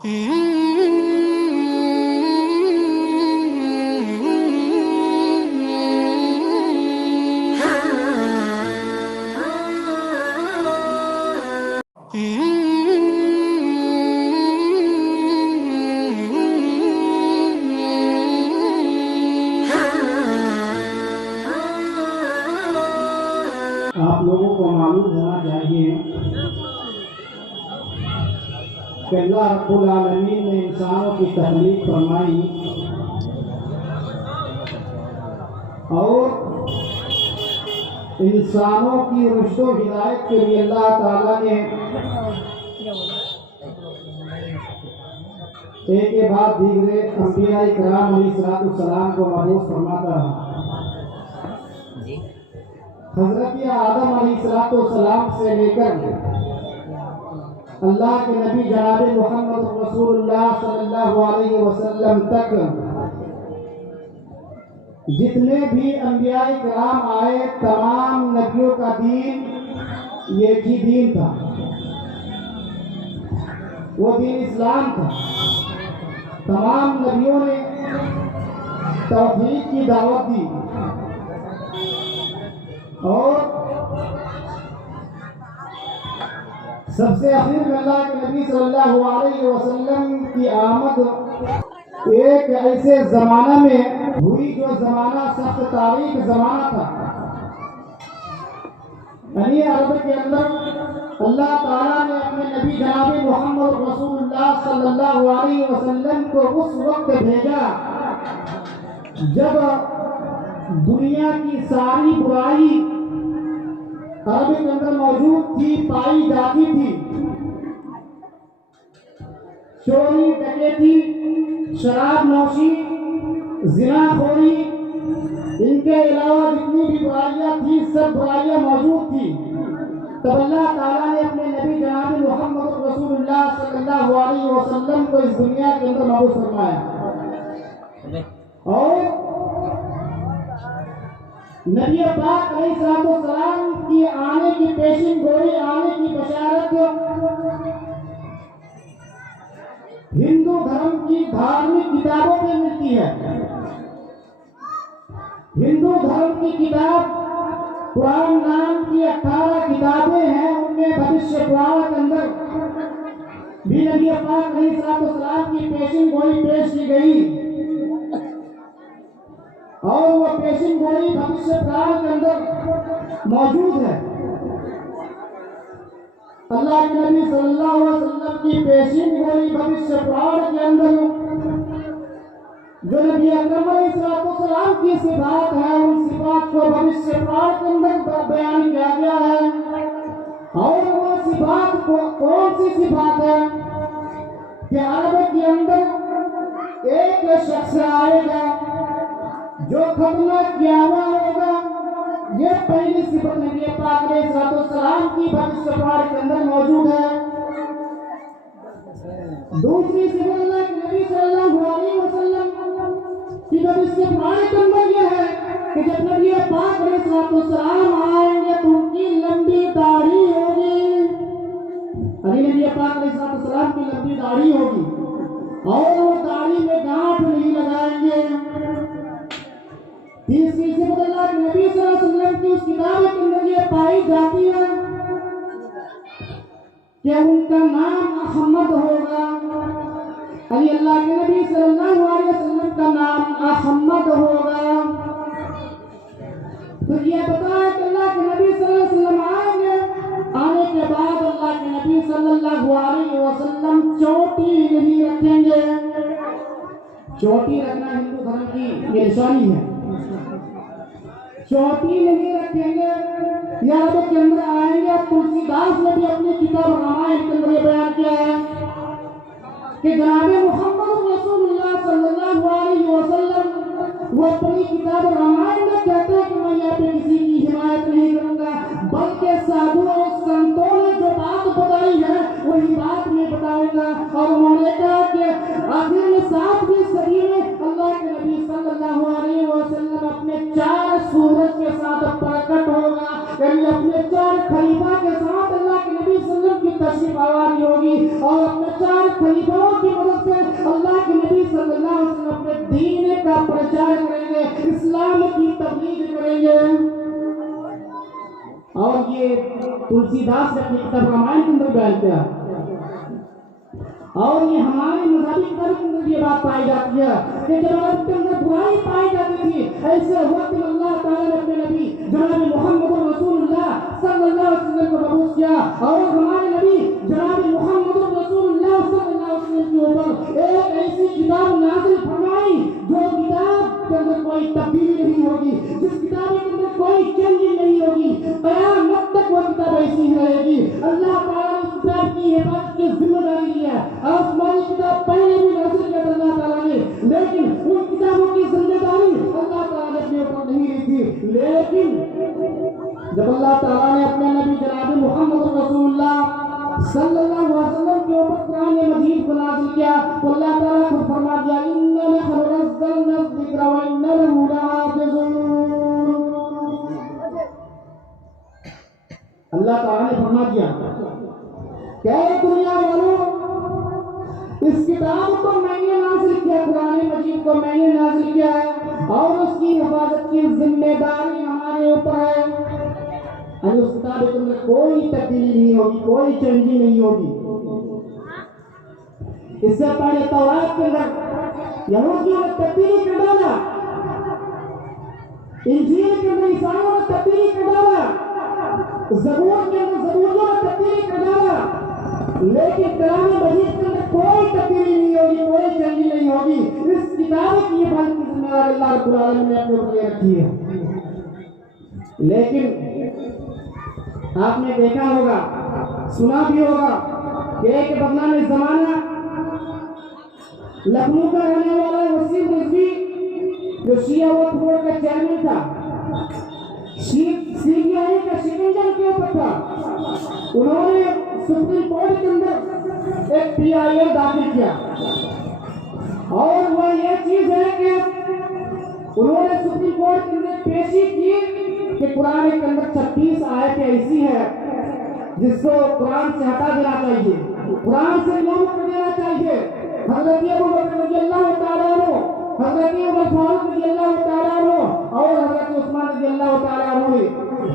آپ لوگوں کو معلوم ہونا چاہیے کہ اللہ رب العالمین نے انسانوں کی تخلیق فرمائی اور انسانوں کی رشد و ہدایت کے لیے اللہ تعالیٰ نے ایک کے بعد دیگرے انبیاء کرام علیہ السلام کو مبعوث فرماتا رہا۔ حضرت آدم علیہ السلام سے لے کر اللہ کے نبی جناب محمد رسول اللہ صلی اللہ علیہ وسلم تک جتنے بھی انبیاء کرام آئے، تمام نبیوں کا دین ایک ہی دین تھا، وہ دین اسلام تھا۔ تمام نبیوں نے توحید کی دعوت دی اور سب سے آخر میں اللہ کے نبی صلی اللہ علیہ وسلم کی آمد ایک ایسے زمانہ میں ہوئی جو زمانہ سخت تاریک زمانہ تھا۔ بنی عرب کے اندر اللہ تعالیٰ نے اپنے نبی جناب محمد رسول اللہ صلی اللہ علیہ وسلم کو اس وقت بھیجا جب دنیا کی ساری برائی عرب کے اندر موجود تھی، پائی جاتی تھی۔ چوری، ڈکیتی، شراب نوشی، زنا خوری، ان کے علاوہ جتنی بھی برائیاں تھیں سب برائیاں موجود تھیں۔ تب اللہ تعالیٰ نے اپنے نبی جناب محمد رسول اللہ صلی اللہ علیہ وسلم کو اس دنیا کے اندر مبعوث فرمایا اور نبی پاک علیہ السلام کی آنے کی پیشن گوئی، آنے کی بشارت ہندو دھرم کی دھارمک کتابوں میں ملتی ہے۔ ہندو دھرم کی کتاب قرآن نام کی 18 کتابیں ہیں، ان میں بھوشیہ پران کے اندر بھی نبی پاک علیہ السلام کی پیشن گوئی پیش کی گئی اور وہ پیشن گوئی بھوشیہ پران کے اندر موجود ہے۔ اللہ کے نبی صلی اللہ علیہ وسلم کی پیشن گوئی بھوشیہ پران کے اندر جو نبی اکرم علیہ السلام کی صفات ہے، ان صفات کو بھوشیہ پران کے اندر بیان کیا گیا ہے۔ اور وہ صفات کون سی صفات ہے کہ عرب کے اندر ایک شخص آئے گا جو ختم قیامت ہوگا۔ یہ پہلی صفت نبی پاک علیہ السلام کی بھوشیہ پران کے اندر موجود ہے۔ دوسری صفت اللہ کے نبی صلی اللہ علیہ وسلم کی بھوشیہ پران کے اندر یہ ہے کہ جب نبی پاک علیہ السلام آئیں گے تو ان کی لمبی داڑھی ہوگی، نبی پاک علیہ السلام کی لمبی داڑھی ہوگی اور وہ داڑھی میں گانٹھ نہیں لگائیں گے۔ تیسری صفت اللہ کے نبی صلی اللہ علیہ وسلم کی اس کتاب کے اندر یہ پائی جاتی ہے کہ ان کا نام احمد ہوگا۔ اللہ کے نبی صلی اللہ علیہ وسلم کا نام احمد ہوگا۔ تو یہ بتایا کہ اللہ کے نبی صلی اللہ علیہ وسلم آئیں گے، آنے کے بعد اللہ کے نبی صلی اللہ علیہ وسلم چوٹی نہیں رکھیں گے۔ چوٹی رکھنا ہندو دھرم کی یہ نشانی ہے۔ چوٹی نہیں رکھیں گے۔ یا عرب کے اندر آئیں گے، تلسی داس نے بھی اپنی کتاب رامائن کے اندر یہ بیان کیا ہے کہ جناب محمد رسول اللہ صلی اللہ علیہ وسلم وہ اپنی کتاب رامائن میں کہتے ہیں کہ میں یہاں پہ کسی کی حمایت نہیں کروں گا، بلکہ سادھو اور سنتوں نے جو بات بتائی ہے وہی بات میں بتاؤں گا۔ اور انہوں نے کہا کہ آخر میں 7ویں صدی میں اللہ کے نبی صلی اللہ علیہ وسلم اپنے 4 سورج کے ساتھ پرکٹ ہوگا، یعنی اپنے 4 خلیفہ کے ساتھ اللہ کے نبی صلی اللہ علیہ وسلم کی تشریف آوری ہوگی اور اپنے 4 خلیفوں کی مدد سے اللہ کے نبی صلی اللہ علیہ وسلم اپنے دین کا پرچار کریں گے، اسلام کی تبلیغ کریں گے۔ اور یہ تلسی داس نے اپنی کتاب رامائن کے اندر بیان کیا، اور یہ ہمارے مذہبی کتاب کے اندر یہ بات پائی جاتی ہے کہ جب عرب کے اندر برائی پائی جاتی تھی، ایسے وقت میں اللہ تعالیٰ نے اپنے نبی جناب محمد رسول اللہ صلی اللہ علیہ وسلم کو مبعوث کیا، اور ہمارے نبی جناب محمد رسول اللہ صلی اللہ علیہ وسلم کے اوپر ایک ایسی کتاب نازل فرمائی جو کتاب کے اندر کوئی تبدیلی نہیں ہوگی، جس کتاب کے اندر کوئی چینجنگ نہیں ہوگی، قیامت تک وہ کتاب ایسی ہی رہے گی۔ اللہ تعالیٰ نے اس کتاب کی حفاظت کی ذمہ داری لی ہے۔ آسمانی کتاب پہلے بھی نازل کیا تھا اللہ تعالیٰ نے، لیکن ان کتابوں کی ذمہ داری اللہ تعالیٰ نے اپنے اوپر نہیں لی تھی۔ لیکن جب اللہ تعالیٰ نے اپنے نبی جناب محمد رسول اللہ صلی اللہ علیہ وسلم کے اوپر قرآن مجید کو نازل کیا تو اللہ تعالیٰ خود فرما دیا اِنَّا نَحْنُ نَزَّلْنَا الذِّكْرَ وَإِنَّا لَهُ لَحَافِظُونَ۔ اللہ تعالیٰ نے فرما دیا کہ اے دنیا والوں، اس کتاب کو میں نے نازل کیا، قرآن مجید کو میں نے نازل کیا ہے، اور اس کی حفاظت کی ذمہ داری ہمارے اوپر ہے۔ اس کتاب کے اندر کوئی تبدیلی نہیں ہوگی، کوئی چینجنگ نہیں ہوگی۔ اس سے پہلے تورات کے اندر یہودیوں نے تبدیلی کر ڈالا، انجیل کے اندر عیسائیوں نے تبدیلی کر ڈالا، زبور کے اندر زبوریوں نے تبدیلی کر ڈالا، لیکن کلام مجید کے اندر کوئی تبدیلی نہیں ہوگی، کوئی چینجنگ نہیں ہوگی۔ اس کتاب کی حفاظت کی ذمہ داری اللہ رب العالمین نے اپنے اوپر رکھی ہے۔ لیکن آپ نے دیکھا ہوگا، سنا بھی ہوگا کہ ایک بدنام زمانہ لکھنؤ کا رہنے والا وسیم رضوی جو شیعہ وقت بورڈ کا چیئرمین تھا، سی بی آئی کا شکنجہ کے اوپر تھا، انہوں نے سپریم کورٹ کے اندر ایک پی آئی ایل داخل کیا، اور وہ یہ چیز ہے کہ انہوں نے سپریم کورٹ کے اندر پیشی کی کہ قرآن کے اندر 36 آیتیں ایسی ہے جس کو قرآن سے ہٹا دینا چاہیے، قرآن سے ریموو کر دینا چاہیے۔ حضرت ابو بکر رضی اللہ تعالیٰ عنہ، حضرت عمر فاروق رضی اللہ تعالیٰ عنہ اور حضرت عثمان رضی اللہ تعالیٰ عنہ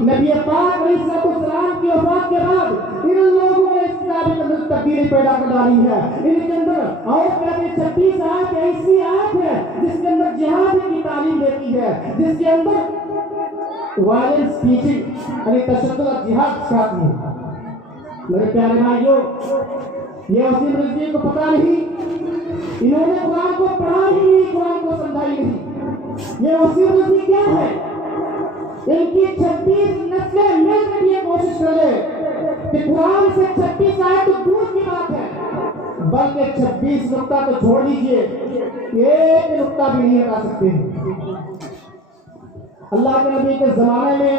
نبی پاک علیہ السلام کی وفات کے بعد ان لوگوں نے اس کتاب کے اندر تبدیلی پیدا کر ڈالی ہے۔ ان کے اندر اور کہتے ہیں 36 آیت ایسی آیت ہے جس کے اندر جہاد کی تعلیم دیتی ہے، جس کے اندر وائلنس ٹیچنگ یعنی تشدد اور جہاد سکھاتی ہے۔ میرے پیارے بھائیوں، یہ وسیم رضوی کو پتہ نہیں، انہوں نے قرآن کو پڑھا ہی نہیں، قرآن کو سمجھا ہی نہیں۔ یہ وسیم رضوی کیا ہے؟ ان کی 36 نسلیں مل کر یہ کوشش کر لے کہ قرآن سے 36 آیت تو دور کی بات ہے، بلکہ 26 نقطہ تو چھوڑ دیجئے، ایک نقطہ بھی نہیں ہٹا سکتے۔ اللہ کے نبی کے زمانے میں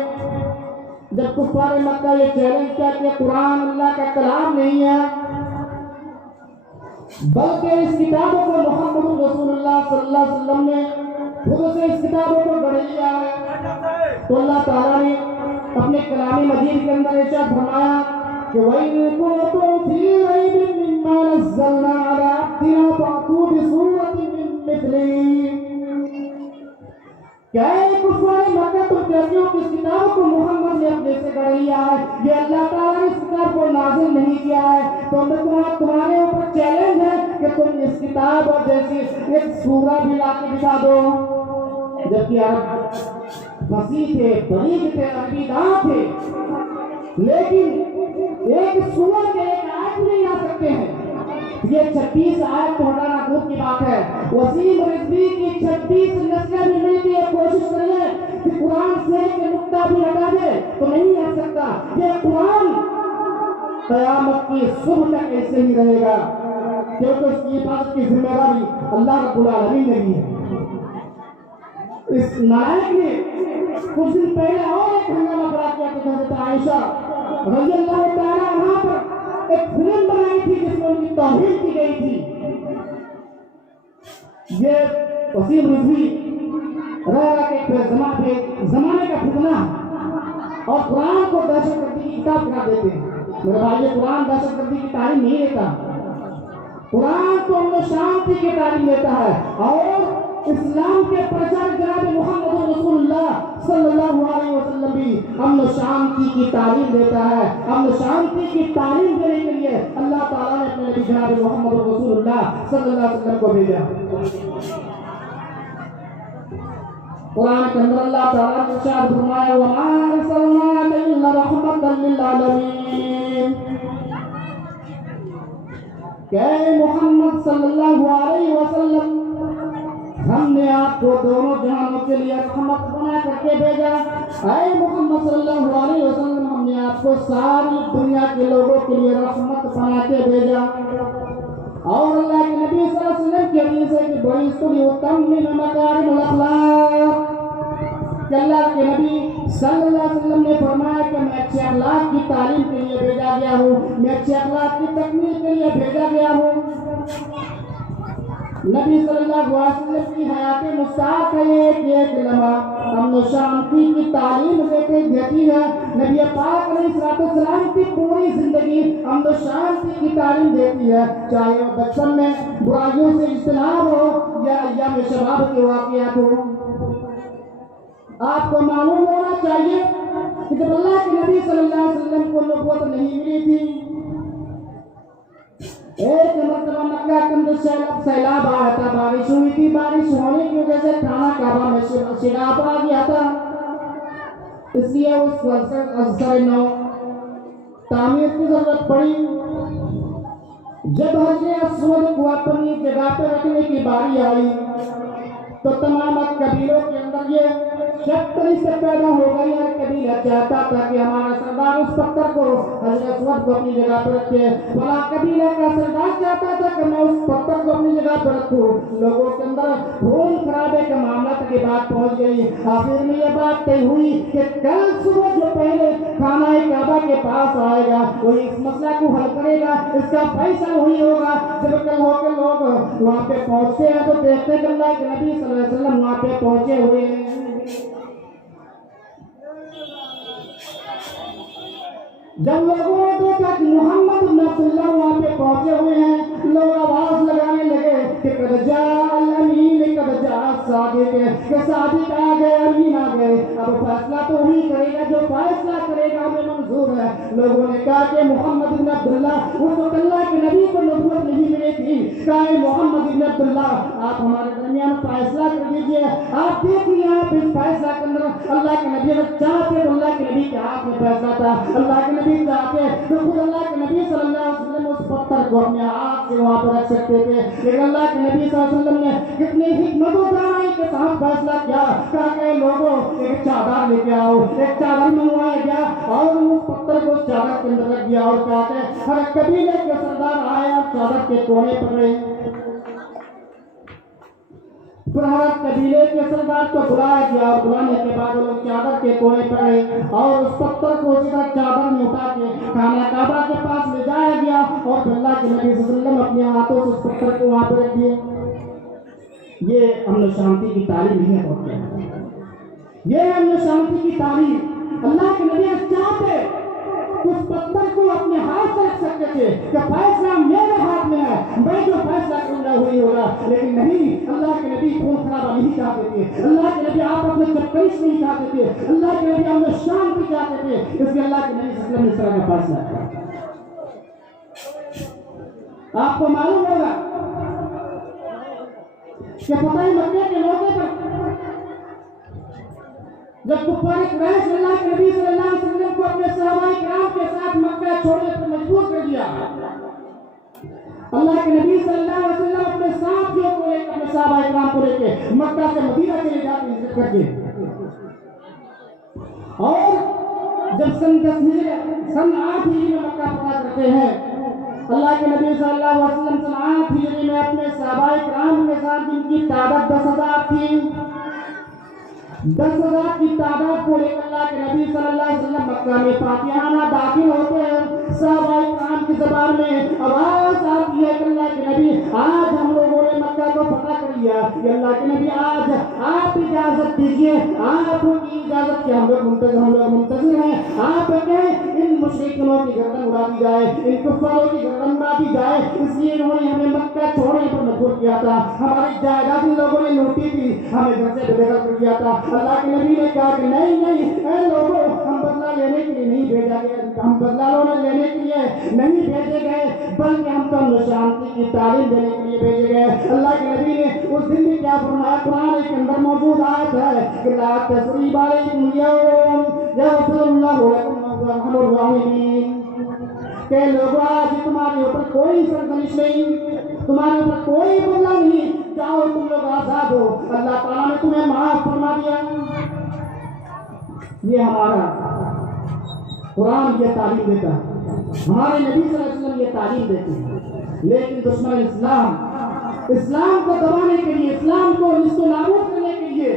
جب کفار مکہ یہ چیلنج کیا کہ قرآن اللہ کا کلام نہیں ہے بلکہ اس کتابوں کو محمد رسول اللہ صلی اللہ علیہ وسلم نے خود سے اس کتابوں کو گڑھ لیا ہے، تو اللہ تعالیٰ نے اپنے کلام مجید کے اندر ارشاد فرمایا کہ وَإِن كُنتُمْ فِي رَيْبٍ مِّمَّا نَزَّلْنَا عَلَىٰ عَبْدِنَا فَأْتُوا بِسُورَةٍ مِّن مِّثْلِهِ۔ کیا ہے کفار مکہ تم کہتے ہو کہ اس کتاب کو محمد نے اپنے سے گڑھ لیا ہے، یہ اللہ تعالیٰ نے اس کتاب کو نازل نہیں کیا ہے، تو تمہارے اوپر چیلنج ہے کہ تم اس کتاب اور جیسی ایک سورہ بھی لا کے دکھا دو۔ جبکہ عرب فصیح تھے، بلیغ تھے، عربی داں تھے، لیکن ایک سورہ کے ایک آیت نہیں لا سکتے ہیں۔ یہ 36 آیت تو ہٹانا دور کی بات ہے۔ وسیم رضوی کی 36 نسلیں بھی مل کے کوشش کر لیں کہ قرآن سے ایک نقطہ بھی ہٹا دے تو نہیں ہٹ سکتا۔ یہ قرآن قیامت کی صبح تک ایسے ہی رہے گا، کیونکہ اس کی حفاظت کی ذمہ داری اللہ رب العالمین نے دی ہے۔ اس نائک نے کچھ دن پہلے اور ایک ہنگامہ کھڑا کیا کہ حضرت عائشہ رضی اللہ تعالیٰ عنہا پر ایک فلم بنائی تھی جس میں ان کی توہین کی گئی تھی۔ یہ وسیم رضوی رہا کہ زمانے کا فتنہ اور قرآن کو دہشت گردی کی کتاب قرار دیتے ہیں۔ میرے بھائی، یہ قرآن دہشت گردی کی تعلیم نہیں دیتا، قرآن تو امن و شانتی کی تعلیم دیتا ہے اور اسلام کے پرچار جناب محمد رسول اللہ صلی اللہ علیہ وسلم بھی امن و شانتی کی تعلیم دیتا ہے. امن و شانتی کی تعلیم دینے کے لیے اللہ تعالیٰ نے اپنے نبی جناب محمد رسول اللہ صلی اللہ علیہ وسلم کو بھیجا. قرآن کے اندر اللہ تعالیٰ نے ارشاد فرمایا وَمَا أَرْسَلْنَاكَ إِلَّا رَحْمَةً لِّلْعَالَمِينَ کہ اے محمد صلی اللہ علیہ وسلم ہم نے آپ کو دونوں جہانوں کے لیے رحمت بنا کر کے بھیجا. اے محمد صلی اللہ علیہ وسلم ہم نے آپ کو ساری دنیا کے لوگوں کے لیے رحمت بنا کے بھیجا. اور اللہ کے نبی صلی اللہ علیہ وسلم کی حدیث ہے کہ بَعِثْتُ لِأُتَمِّمَ مَكَارِمَ الْأَخْلَاقِ کہ اللہ کے نبی صلی اللہ علیہ وسلم نے فرمایا کہ میں اچھے اخلاق کی تعلیم کے لیے بھیجا گیا ہوں, میں اچھے اخلاق کی تکمیل کے لیے بھیجا گیا ہوں. نبی صلی اللہ علیہ وسلم کی حیات مستعار کا ایک لمحہ امن و شانتی کی تعلیم دیتی ہے. نبی پاک علیہ السلام کی پوری زندگی امن و شانتی کی تعلیم دیتی ہے, چاہے وہ بچپن میں برائیوں سے اجتناب ہو یا ایام شباب کے واقعات ہوں. آپ کو معلوم ہونا چاہیے کہ جب اللہ کے نبی صلی اللہ علیہ وسلم کو نبوت نہیں ملی تھی, ایک مرتبہ مکہ کے اندر سیلاب آیا تھا, بارش ہوئی تھی, بارش ہونے کی وجہ سے خانہ کعبہ میں سیلاب آ گیا تھا. اس لیے اس کو اثر نو تعمیر کی ضرورت پڑی. جب حجر اسود کو اپنی جگہ پہ رکھنے کی باری آئی تو تمام قبیلوں کے اندر یہ شک سے پیدا ہو گئی. ہر قبیلہ چاہتا تھا کہ ہمارا سردار اس پتھر کو حجر اسود کو اپنی جگہ پر رکھے, فلاں قبیلے کا سردار چاہتا تھا کہ میں اس پتھر کو اپنی جگہ پر رکھوں. لوگوں کے اندر خون خرابے کا معاملہ تک یہ بات پہنچ گئی. آخر میں یہ بات طے ہوئی کہ کل صبح جو پہلے خانہ کعبہ کے پاس آئے گا وہی اس مسئلہ کو حل کرے گا, اس کا فیصلہ وہی ہوگا. جب کل ہو کے لوگ وہاں پہ پہنچتے ہیں تو دیکھتے کہ اللہ کے نبی صلی اللہ علیہ وسلم وہاں پہ پہنچے ہوئے ہیں. جب لوگوں نے دیکھا کہ محمد بن عبداللہ وہاں پہ پہنچے ہوئے ہیں, لوگ آواز لگانے لگے کہ قد جاء الامین, قد جاء الصادق, کہ صادق آ گئے, امین آ گئے. اب فیصلہ تو وہی کرے گا جو فیصلہ کرے گا ہمیں منظور ہے. لوگوں نے کہا کہ محمد بن عبداللہ اس وقت اللہ کے نبی کو نبوت نہیں ملی تھی, کہا محمد بن عبداللہ آپ ہمارے درمیان فیصلہ کر دیجئے. آپ دیکھیے آپ اس فیصلہ کے اندر اللہ کے نبی اگر چاہتے تو اللہ کے نبی کے ہاتھ میں فیصلہ تھا, اللہ کے نبی چاہتے تو خود اللہ کے نبی صلی اللہ علیہ وسلم اس پتھر کو اپنے ہاتھ سے وہاں پر رکھ سکتے تھے. لیکن اللہ کے نبی صلی اللہ علیہ وسلم نے کتنی حکمت و دانائی کے ساتھ فیصلہ کیا, کہا کہ لوگوں ایک چادر لے کے آؤ. ایک چادر منگوایا گیا اور اس پتھر کو چادر کے اندر رکھ دیا اور کہا کہ ہر قبیلے کے سردار آئے اور چادر کے کونے پکڑے. پھر ہر قبیلے کے سردار کو بلایا گیا اور بلانے کے بعد وہ لوگ چادر کے کونے پکڑے اور اس پتھر کو اسی طرح چادر میں اٹھا کے خانہ کعبہ کے پاس لے جایا گیا اور پھر اللہ کے نبی صلی اللہ علیہ وسلم اپنے ہاتھوں سے اس پتھر کو وہاں پہ رکھ دیے. یہ امن و شانتی کی تعلیم نہیں ہے. یہ امن و شانتی کی تعلیم اللہ کے نبی چاہتے اس پتھر کو اپنے ہاتھ سے رکھ سکتے تھے کہ فیصلہ میرے ہاتھ میں ہے, میں جو فیصلہ کروں گا وہی ہوگا. لیکن نہیں, اللہ کے نبی خون خرابہ نہیں چاہتے تھے, اللہ کے نبی آپ میں چپکش نہیں چاہتے تھے, اللہ کے نبی ہمیں شانتی چاہتے تھے. اس لیے اللہ کے نبی صلی اللہ علیہ وسلم نے اس طرح کا فیصلہ کیا. آپ کو معلوم ہوگا کہ فتح مکہ کے موقع پر جب کفار قریش اللہ کے نبی صلی اللہ علیہ وسلم کو اپنے صحابہ کرام کے ساتھ مکہ چھوڑنے پر مجبور کر دیا, اللہ کے نبی صلی اللہ علیہ وسلم اپنے ساتھیوں کو اپنے صحابہ کرام کو لے کے مکہ سے مدینہ چلے جاتے ہیں ہجرت کر کے. اور جب سن 8 ہجری میں مکہ فتح کرتے ہیں, اللہ کے نبی صلی اللہ علیہ وسلم سن 8 ہجری میں اپنے صحابہ کرام کے ساتھ جن کی تعداد 10,000 تھی, 10,000 کی تعداد کو لے کر اللہ کے نبی صلی اللہ علیہ وسلم مکہ میں فاتحانہ داخل ہوتے ہیں. صحابہ کرام کی زبان میں آواز آتی ہے کہ اللہ کے نبی آج ہم لوگوں نے مکہ کو فتح کر لیا. دیا کہ اللہ کے نبی آج آپ اجازت دیجیے، آپ کی اجازت کے ہم لوگ منتظر ہیں، آپ کہیں ان مشرکوں کی گردن اڑا دی جائے، ان کفاروں کی گردن اڑا دی جائے، اس لیے انہوں نے ہمیں مکہ چھوڑنے پر مجبور کیا تھا، ہماری جائیداد ان لوگوں نے لوٹی تھی، ہمیں گھر سے بے دخل کر دیا تھا۔ اللہ کے نبی نے کہا کہ نہیں نہیں اے لوگوں، ہم بدلہ لینے کے لیے نہیں بھیجا گیا، ہم بدلہ لینے کے لیے نہیں بھیجے گئے، بلکہ ہم تو شانتی کی تعلیم دینے کے لیے بھیجے گئے۔ اللہ کے نبی نے اس دن بھی کیا فرمایا؟ قرآن کے اندر موجود آیت ہے کہ لا تثریب علیکم اليوم یغفر اللہ لکم وهو ارحم الراحمین، کہ لوگوں آج تمہارے اوپر کوئی سرزنش نہیں، تمہارے اوپر کوئی بدلہ نہیں، جاؤ تم لوگ آزاد ہو، اللہ تعالیٰ نے تمہیں معاف فرما دیا۔ یہ ہمارا قرآن یہ تعلیم دیتا ہے، ہمارے نبی صلی اللہ علیہ وسلم یہ تعلیم دیتے ہیں، لیکن دشمن اسلام کو دبانے کے لیے، اسلام کو نصف و نابود کرنے کے لیے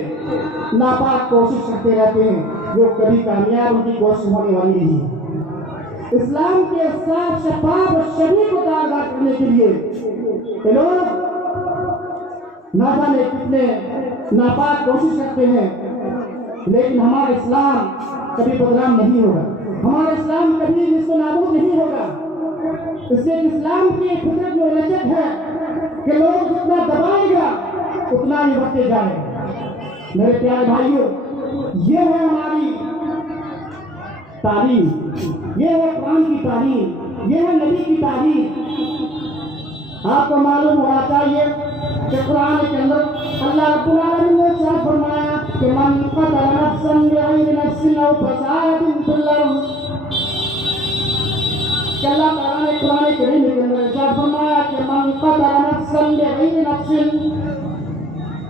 ناپاک کوشش کرتے رہتے ہیں، جو کبھی کامیاب ان کی کوشش ہونے والی نہیں ہے۔ اسلام کے صاف شفاف اور شریف کو داغدار کرنے کے لیے یہ لوگ نہ جانے کتنے ناپاک کوشش کرتے ہیں، لیکن ہمارا اسلام کبھی بدنام نہیں ہوگا، ہمارا اسلام کبھی نصف و نابود نہیں ہوگا۔ اس لیے اسلام کی فطرت میں لچک ہے کہ لوگ جتنا دبائے گا اتنا ہی بڑھتے جائے گا۔ میرے پیارے بھائیوں، یہ ہے ہماری تعلیم، یہ ہے قرآن کی تعلیم، یہ ہے نبی کی تعلیم۔ آپ کو معلوم ہونا چاہیے کہ قرآن کے اندر اللہ رب العالمین نے ارشاد فرمایا کہ من قتل نفسا بغیر نفس او فساد فی الارض، کہ اللہ تعالیٰ نے قرآن کریم کے اندر ارشاد فرمایا کہ من قتل نفسا بغیر نفس،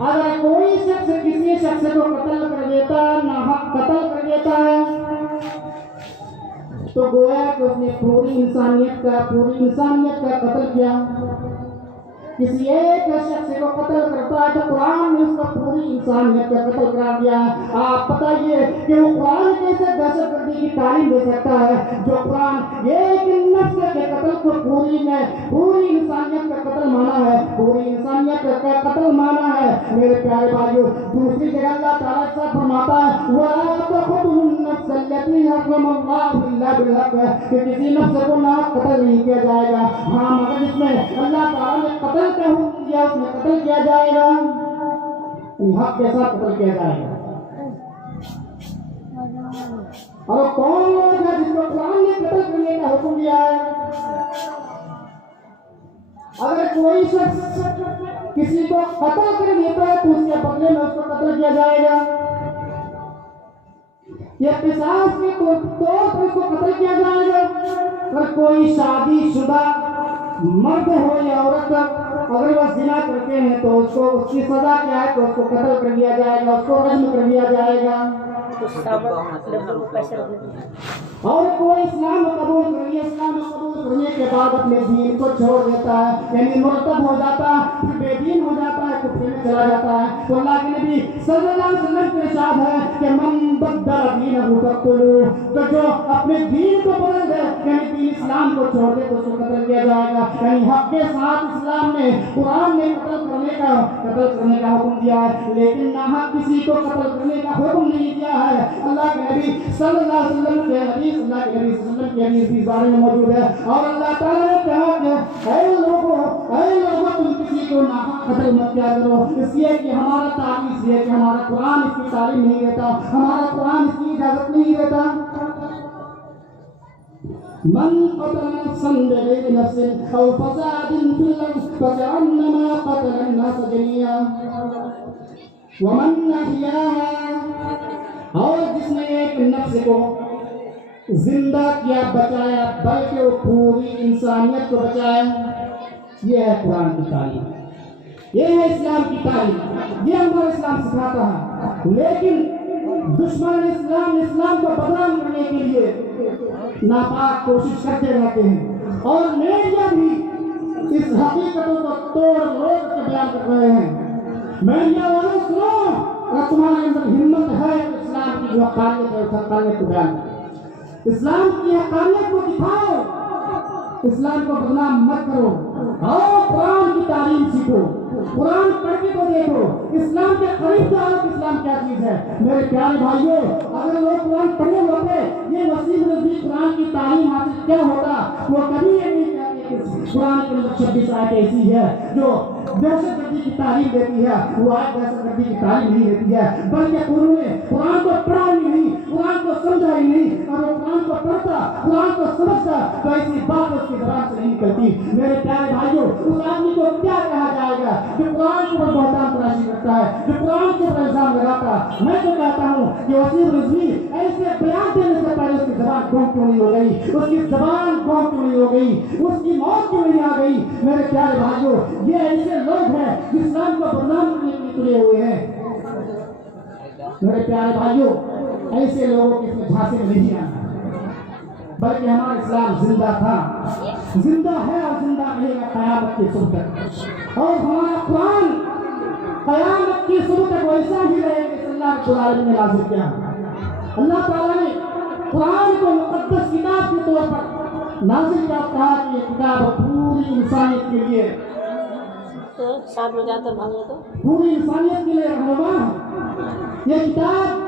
اگر کوئی شخص کسی شخص کو قتل کر دیتا ہے، ناحق قتل کر دیتا ہے، تو گویا کہ اس نے پوری انسانیت کا قتل کیا۔ کسی ایک شخص کو قتل کرتا ہے تو قرآن نے اس کو پوری انسانیت کا قتل کرا دیا ہے۔ آپ بتائیے کہ وہ قرآن کیسے دہشت گردی کی تعلیم دے سکتا ہے جو قرآن ایک نفس کے قتل کو پوری انسانیت کا قتل مانا ہے، پوری انسانیت کا قتل مانا ہے۔ میرے پیارے بھائیوں، دوسری جگہ اللہ تعالیٰ سے فرماتا ہے وَلَا تَقْتُلُوا النَّفْسَ الَّتِي حَرَّمَ اللَّهُ إِلَّا بِالْحَقِّ، کہ کسی نفس کو نہ قتل نہیں کیا جائے گا، ہاں مگر جس میں اللہ تعالیٰ نے قتل کا حکم دیا اس میں قتل کیا جائے گا، حق کے ساتھ قتل کیا جائے گا۔ اور کون لوگ ہے جس کو قرآن نے قتل کرنے کا حکم دیا ہے؟ اگر کوئی شخص کسی کو قتل کر دیتا ہے تو اس کے بدلے میں اس کو قتل کیا جائے گا، یہ قصاص کے طور پر اس کو قتل کیا جائے گا۔ اگر کوئی شادی شدہ مرد ہو یا عورت اگر وہ زنا کرتے ہیں تو اس کی سزا کیا ہے؟ تو اس کو قتل کر دیا جائے گا، اس کو رجم کر دیا جائے گا۔ اور کوئی اسلام قبول کرنے کے بعد اپنے دین کو چھوڑ دیتا ہے، یعنی مرتد ہو جاتا ہے، پھر بے دین ہو جاتا ہے، کفر میں چلا جاتا ہے، تو اللہ کے نبی صلی اللہ علیہ وسلم کا ارشاد ہے کہ من بدل دینہ فاقتلوہ، تو جو اپنے دین کو بدل دے یعنی دین اسلام کو چھوڑ دے تو اس کو قتل کیا جائے گا۔ یعنی حق کے ساتھ اسلام نے قرآن نے قتل کرنے کا حکم دیا ہے، لیکن ناحق کسی کو قتل کرنے کا حکم نہیں دیا ہے۔ اللہ کے نبی صلی اللہ علیہ وسلم کی حدیث اس بارے میں موجود ہے، اور اللہ تعالیٰ نے کہا کہ اے لوگوں تم کسی کو ناحق قتل مت کیا کرو، اس لیے کہ ہمارا تعلیم اس لیے کہ ہمارا قرآن اس کی تعلیم نہیں دیتا، ہمارا قرآن اس کی اجازت نہیں دیتا۔ من قتل نفسا بغیر نفس او فساد فی الارض فکأنما قتل الناس جميعا ومن احیاها، اور جس نے ایک نفس کو زندہ کیا، بچایا، بلکہ وہ پوری انسانیت کو بچایا، یہ ہے قرآن کی تعلیم، یہ ہے اسلام کی تعلیم، یہ ہمارا اسلام سکھاتا ہے۔ لیکن دشمن اسلام کو بدنام کرنے کے لیے ناپاک کوشش کرتے رہتے ہیں، اور میڈیا بھی اس حقیقتوں کو توڑ روڑ کے بیان کر رہے ہیں۔ میڈیا والوں سنو، اگر تمہارے اندر ہمت ہے تو اسلام کی جو حقانیت ہے اس حقانیت کو بیان کرو، اسلام کی حقانیت کو دکھاؤ، اسلام کو بدنام مت کرو، اور قرآن کی تعلیم سیکھو، قرآن پڑھ کے تو دیکھو اسلام کے قریب جاؤ اسلام کیا چیز ہے. میرے پیارے بھائیوں اگر لوگ قرآن پڑھے ہوتے یہ وسیم رضوی قرآن کی تعلیم حاصل کیا ہوتا. وہ کبھی یہ نہیں کہتے کہ قرآن کے اندر 26 آیت ایسی ہے جو دہشت گردی کی تعلیم دیتی ہے. وہ آیت دہشت گردی کی تعلیم نہیں دیتی ہے بلکہ انہوں نے قرآن کو پڑھا ہی نہیں, قرآن کو سمجھا ہی نہیں. اور وہ قرآن کو پڑھتا قرآن کو سمجھتا تو ایسی بات اس کی زبان سے نہیں نکلتی. میرے پیارے بھائیوں اس آدمی کو کیا کہا جائے گا جو قرآن کے اوپر بہتان تراشی کرتا ہے, جو قرآن کے اوپر الزام لگاتا ہے. میں تو کہتا ہوں کہ وسیم رضوی ایسے بیان دینے سے پہلے اس کی زبان گم کیوں نہیں ہو گئی, اس کی زبان گم کیوں نہیں ہو گئی, اس کی موت کیوں نہیں آ گئی. میرے پیارے بھائیوں یہ ایسے لوگ ہیں جو اسلام کو بدنام کرنے کے لیے تلے ہوئے ہیں. میرے پیارے بھائیوں ایسے لوگوں کی اس میں جھانسی میں نہیں آنا بلکہ ہمارا اسلام زندہ تھا, زندہ ہے اور زندہ رہے گا قیامت کی صبح تک. اور ہمارا قرآن قیامت کی صبح تک ویسا ہی رہے گا. اللہ رب العالمین نے نازل کیا. اللہ تعالیٰ نے قرآن کو مقدس کتاب کے طور پر نازل کیا, کہا کہ یہ کتاب پوری انسانیت کے لیے تو 7 بجے تک بھاگے تو پوری انسانیت کے لیے رہنما ہے. یہ کتاب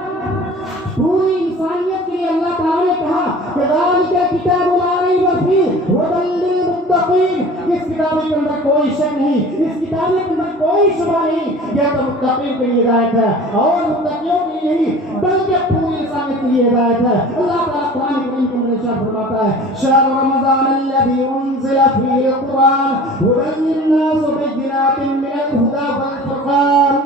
پوری انسانیت کے لیے اللہ تعالیٰ نے کہا کہ ذالک کتاب لا ریب فیہ ھدی للمتقین. اس کتاب کے اندر کوئی شک نہیں, اس کتاب کے اندر کوئی شبہ نہیں. یہ تو متقین کے لیے ہدایت ہے اور متقیوں کے لیے نہیں بلکہ پوری انسانیت کے لیے ہدایت ہے. اللہ تعالیٰ قرآن کریم کے اندر ارشاد فرماتا ہے شہر رمضان الذی انزل فیہ القرآن ھدی للناس وبینات من الہدی والفرقان.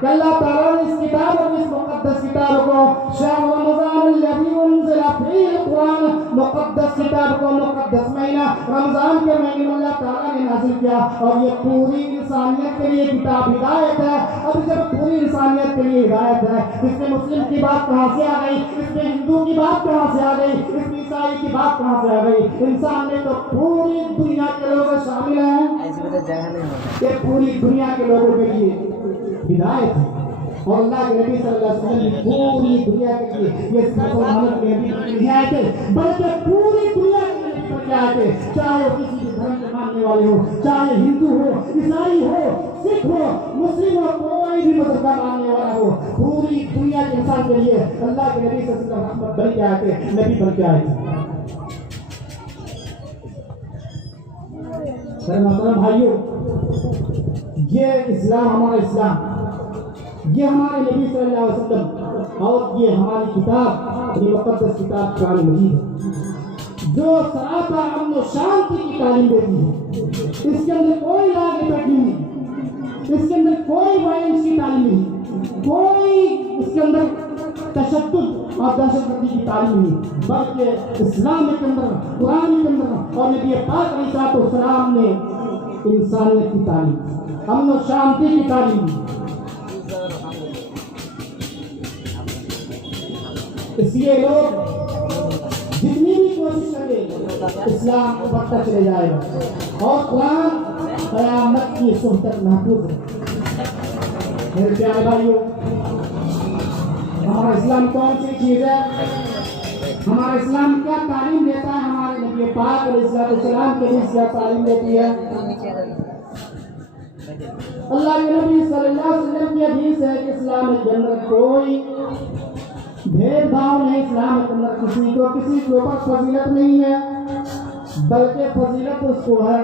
کہ اللہ تعالیٰ نے اس کتاب اور اس مقدس کتاب کو شہر رمضان الذی انزل فیہ القرآن مقدس کتاب کو مقدس مہینہ رمضان کے مہینے میں اللہ تعالیٰ نے نازل کیا اور یہ پوری انسانیت کے لیے کتاب ہدایت ہے. اب جب پوری انسانیت کے لیے ہدایت ہے اس میں مسلم کی بات کہاں سے آ گئی, اس میں ہندو کی بات کہاں سے آ گئی, اس میں عیسائی کی بات کہاں سے آ گئی. انسان میں تو پوری دنیا کے لوگ شامل ہیں. یہ پوری دنیا کے لوگوں کے لیے ہدایت ہے اور اللہ کے نبی صلی اللہ علیہ وسلم نے پوری دنیا کے لیے یہ صرف مسلمانوں کے لیے نہیں آئے تھے بلکہ پوری دنیا کے لیے پر آئے تھے. چاہے وہ کسی بھی دھرم کے ماننے والے ہو, چاہے ہندو ہو, عیسائی ہو, سکھ ہو, مسلم ہو, کوئی بھی مذہب کا ماننے والا ہو, پوری دنیا کے انسان کے لیے اللہ کے نبی صلی اللہ علیہ وسلم رحمت بن کے آئے تھے, نبی بن کے آئے تھے. محترم بھائیوں یہ اسلام ہمارا اسلام, یہ ہمارے نبی صلی اللہ علیہ وسلم اور یہ ہماری کتاب یہ مقدس کتاب قرآن مجید ہے جو سراپا امن و شانتی کی تعلیم دیتی ہے. اس کے اندر کوئی لاگ ڈپٹ نہیں, اس کے اندر کوئی وائلنس کی تعلیم نہیں, کوئی اس کے اندر تشدد اور دہشت گردی کی تعلیم نہیں بلکہ اسلام کے اندر قرآن کے اندر اور نبی پاک علیہ السلام نے انسانیت کی تعلیم امن و شانتی کی تعلیم. اس لیے لوگ جتنی بھی کوشش کریں اسلام کو بڑھتا چلے جائے گا اور قرآن قیامت کی صبح تک محفوظ ہے. میرے پیارے بھائیوں ہمارا اسلام کون سی چیز ہے, ہمارا اسلام کیا تعلیم دیتا ہے, ہمارے نبی پاک علیہ السلام کے لیے کیا تعلیم دیتی ہے. اللہ کے نبی صلی اللہ علیہ وسلم کی حدیث ہے کہ اسلام کے اندر کوئی بھید بھاؤ نہیں, اسلام کے اندر کسی کے اوپر فضیلت نہیں ہے بلکہ فضیلت اس کو ہے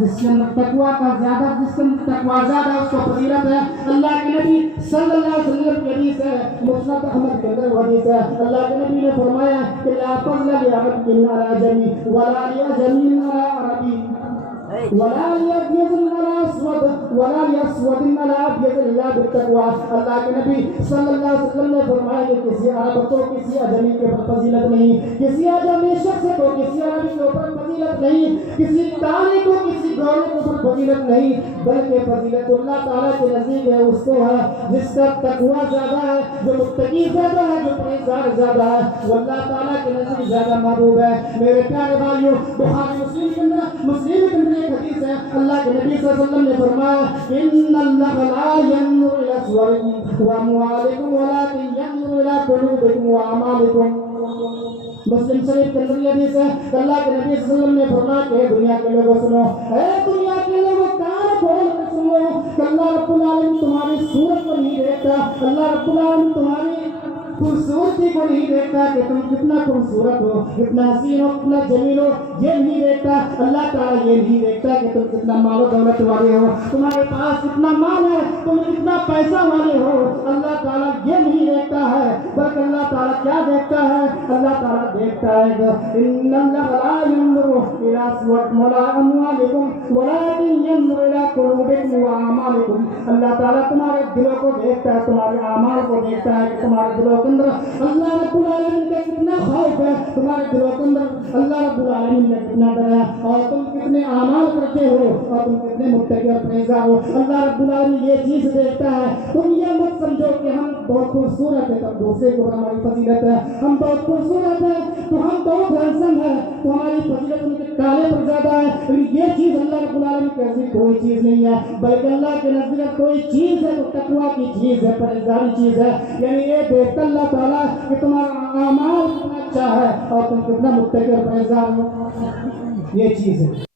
جس کے اندر تقویٰ کا زیادہ, جس کے اندر تقویٰ زیادہ اس کو فضیلت ہے. اللہ کے نبی صلی اللہ علیہ وسلم کی حدیث ہے, مسند احمد کے اندر حدیث ہے, اللہ کے نبی نے فرمایا کہ لا فضل لعرب علی عجمی ولا لعجمی علی عربی ولا لأبيض ولا أسود ولا لأسود ولا أبيض إلا بالتقوى. اللہ کے نبی صلی اللہ علیہ وسلم نے فرمایا کہ کسی عرب کو کسی اجمی کے اوپر فضیلت نہیں, کسی اجمی شخص کو کسی عربی کے اوپر فضیلت نہیں, کسی کالے کو کسی گورے کے اوپر فضیلت نہیں بلکہ فضیلت اللہ تعالیٰ کے نزدیک ہے اس کو ہے جس کا تقویٰ زیادہ ہے, جو متقی زیادہ ہے, جو پرہیزگار زیادہ ہے, وہ اللہ تعالیٰ کے نزدیک زیادہ محبوب ہے. میرے پیارے بھائیوں بخاری مسلم کے اندر ایک حدیث ہے, اللہ کے نبی صلی اللہ علیہ وسلم نے فرمایا ان اللہ لا ينظر الى صوركم واموالكم ولكن ينظر الى قلوبكم واعمالكم. مسلم شریف کے اندر یہ حدیث ہے کہ اللہ کے نبی صلی اللہ علیہ وسلم نے فرمایا کہ دنیا کے لوگوں سنو, اے دنیا کے لوگوں کان کھول کر سنو کہ اللہ رب العالمین تمہاری صورت کو نہیں دیکھتا، اللہ رب العالمین تمہاری خوبصورتی کو نہیں دیکھتا کہ تم کتنا خوبصورت ہو، کتنا حسین ہو، کتنا جمیل ہو، یہ نہیں دیکھتا۔ اللہ تعالیٰ یہ نہیں دیکھتا کہ تم کتنا مال و دولت والے ہو، تمہارے پاس کتنا مال ہے، تم کتنا پیسہ والے ہو، اللہ تعالیٰ یہ نہیں دیکھتا ہے، بلکہ اللہ تعالیٰ کیا دیکھتا ہے؟ اللہ تعالیٰ دیکھتا ہے کہ ان اللہ لا ينظر الى صورکم ولا اموالکم ولکن ينظر الى قلوبکم واعمالکم۔ اللہ تعالیٰ تمہارے دلوں کو دیکھتا ہے، تمہارے اعمال کو دیکھتا ہے کہ تمہارے دلوں کے اندر اللہ رب العالمین کا کتنا خوف ہے، تمہارے دلوں کے اندر اللہ رب العالمین کا کتنا ڈر ہے، اور تم کتنے اعمال کرتے ہو، اور تم کتنے متقی اور پرہیزگار ہو۔ اللہ رب العالمین یہ چیز دیکھتا ہے۔ تم یہ مت سمجھو کہ ہم بہت خوبصورت ہے تو دوسرے کو ہماری فضیلت ہے، ہم بہت خوبصورت ہے تو ہم بہت ہینسم ہے تو ہماری فضیلت ان کے کالے پر زیادہ ہے، لیکن یہ چیز اللہ رب العالمین کی ایسی کوئی چیز نہیں ہے، بلکہ اللہ کے نزدیک کوئی چیز ہے تو تقویٰ کی چیز ہے، پرہیزگاری چیز ہے۔ یعنی یہ دیکھتا اللہ تعالیٰ کہ تمہارا اعمال کتنا اچھا ہے اور تم کتنا متقی اور پرہیزگار ہو، یہ چیز ہے۔